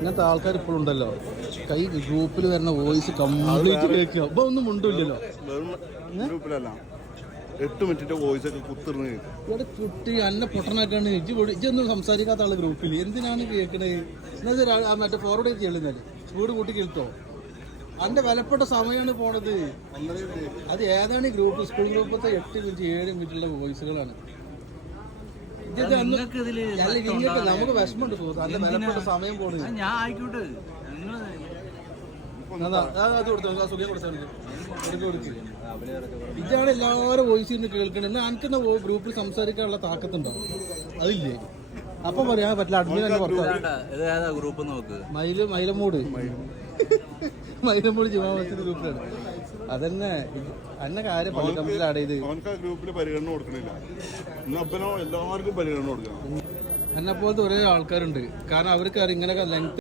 ഇങ്ങനത്തെ ആൾക്കാർ ഇപ്പോഴും ഉണ്ടല്ലോ. കൈ ഗ്രൂപ്പിൽ വരുന്ന വോയിസ് കംപ്ലീറ്റ് കേൾക്കുക. ഇപ്പൊ ഒന്നും മുണ്ടില്ലല്ലോ. 8 മിനിറ്റിന്റെ വോയിസ് ഒക്കെ കുത്തിർന്ന് ഇവിടെ കുട്ടി അന്നെ പൊട്ടനാക്കാണ്. ഇജൊന്നും സംസാരിക്കാത്ത ആള് ഗ്രൂപ്പിൽ എന്തിനാണ് കേൾക്കണേ? എന്നാ മറ്റേ ഫോർവേഡ് ചെയ്യുന്നത് സ്പീഡ് കൂട്ടി കേൾത്തോ. അന്റെ വിലപ്പെട്ട സമയമാണ് പോണത്. അത് ഏതാണ് ഗ്രൂപ്പ്? സ്കൂൾ ഗ്രൂപ്പത്തെ 8 മിനിറ്റ് 7 മിനിറ്റുള്ള വോയിസുകളാണ്. നമുക്ക് വിഷമമുണ്ട് സുഹൃത്ത്. അന്റെ വിലപ്പെട്ട സമയം പോണത്. ഇതാണ് എല്ലാവരും വോയിസ് ഇന്ന് കേൾക്കണത്. എന്നാൽ എനിക്കെന്നാ ഗ്രൂപ്പിൽ സംസാരിക്കാനുള്ള താക്കത്തുണ്ടാവും. അതില്ലേ? അപ്പം പറയാൻ പറ്റില്ല. അഡ്മിൻ മൈലമൂട് ജിമാമത്തിന്റെ ഗ്രൂപ്പിലാണ്. അതന്നെ അന്ന കാര്യം പള്ളിക്കമ്പത്തിലാണ്. ഇത് ഗ്രൂപ്പിൽ പരിഗണന കൊടുക്കണില്ല. എല്ലാവർക്കും പരിഗണന കൊടുക്കണം. എന്നെ പോലത്തെ ഒരേ ആൾക്കാരുണ്ട്. കാരണം അവർക്ക് ഇങ്ങനെയൊക്കെ ലെങ്ത്